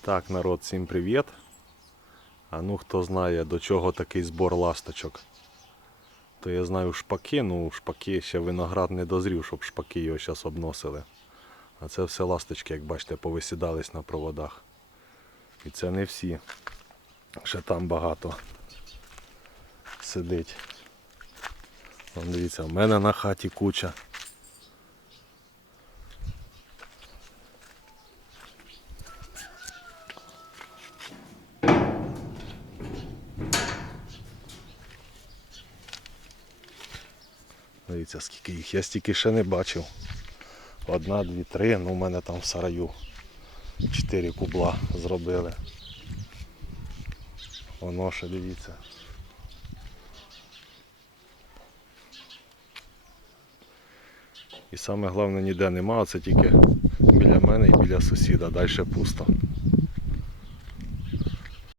Так, народ, всім привіт. А ну хто знає до чого такий збор ласточок. То я знаю шпаки, ну шпаки ще виноград не дозрів, щоб шпаки його зараз обносили. А це все ласточки, як бачите, повисідались на проводах. І це не всі. Ще там багато сидить. Вон дивіться, в мене на хаті куча. Дивіться, скільки їх. Я стільки ще не бачив. Одна, дві, три, ну у мене там в сараю. Чотири кубла зробили. Воно ще дивіться. І саме головне ніде нема, це тільки біля мене і біля сусіда, далі пусто.